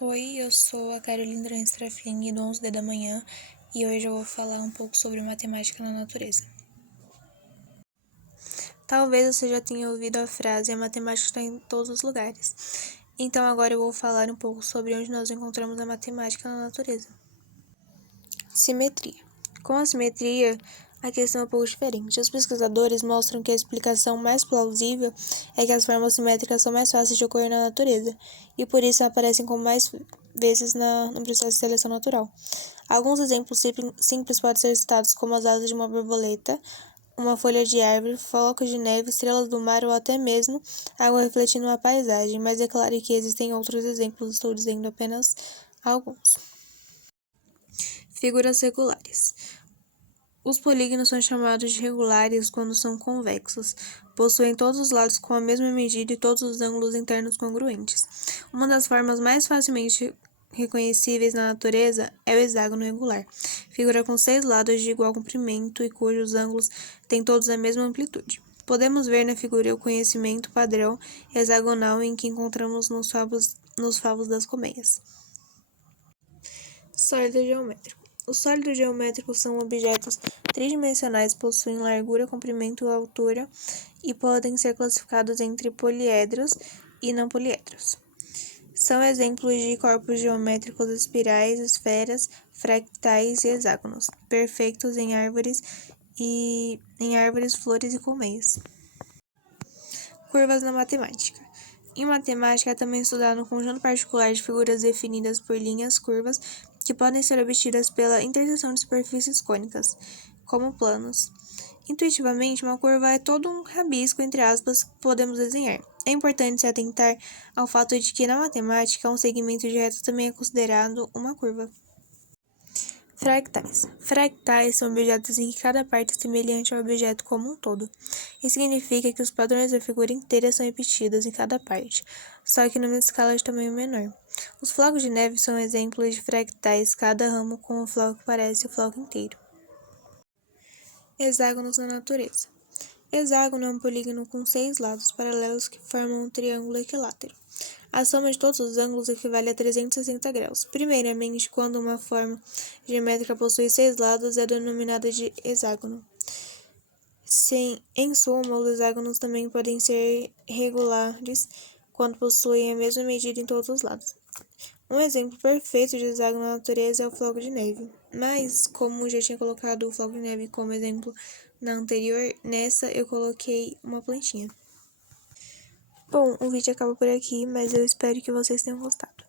Oi, eu sou a Carolina Strafling do 11D da manhã e hoje eu vou falar um pouco sobre matemática na natureza. Talvez você já tenha ouvido a frase a matemática está em todos os lugares. Então agora eu vou falar um pouco sobre onde nós encontramos a matemática na natureza. Simetria. Com a simetria, a questão é um pouco diferente. Os pesquisadores mostram que a explicação mais plausível é que as formas simétricas são mais fáceis de ocorrer na natureza, e por isso aparecem com mais vezes no processo de seleção natural. Alguns exemplos simples podem ser citados como as asas de uma borboleta, uma folha de árvore, flocos de neve, estrelas do mar ou até mesmo água refletindo uma paisagem, mas é claro que existem outros exemplos, estou dizendo apenas alguns. Figuras regulares. Os polígonos são chamados de regulares quando são convexos, possuem todos os lados com a mesma medida e todos os ângulos internos congruentes. Uma das formas mais facilmente reconhecíveis na natureza é o hexágono regular, figura com 6 lados de igual comprimento e cujos ângulos têm todos a mesma amplitude. Podemos ver na figura o conhecimento padrão hexagonal em que encontramos nos favos das colmeias. Sólido geométrico. Os sólidos geométricos são objetos tridimensionais, possuem largura, comprimento e altura e podem ser classificados entre poliedros e não poliedros. São exemplos de corpos geométricos espirais, esferas, fractais e hexágonos, perfeitos em árvores, flores e colmeias. Curvas na matemática. Em matemática é também estudado um conjunto particular de figuras definidas por linhas curvas que podem ser obtidas pela interseção de superfícies cônicas, como planos. Intuitivamente, uma curva é todo um rabisco, entre aspas, que podemos desenhar. É importante se atentar ao fato de que, na matemática, um segmento de reta também é considerado uma curva. Fractais. Fractais são objetos em que cada parte é semelhante ao objeto como um todo. Isso significa que os padrões da figura inteira são repetidos em cada parte, só que numa escala de tamanho menor. Os flocos de neve são exemplos de fractais, cada ramo com um floco que parece o floco inteiro. Hexágonos na natureza. Hexágono é um polígono com 6 lados paralelos que formam um triângulo equilátero. A soma de todos os ângulos equivale a 360 graus. Primeiramente, quando uma forma geométrica possui 6 lados, é denominada de hexágono. Em suma, os hexágonos também podem ser regulares quando possuem a mesma medida em todos os lados. Um exemplo perfeito de hexágono na natureza é o floco de neve, mas como já tinha colocado o floco de neve como exemplo na anterior, nessa eu coloquei uma plantinha. Bom, o vídeo acaba por aqui, mas eu espero que vocês tenham gostado.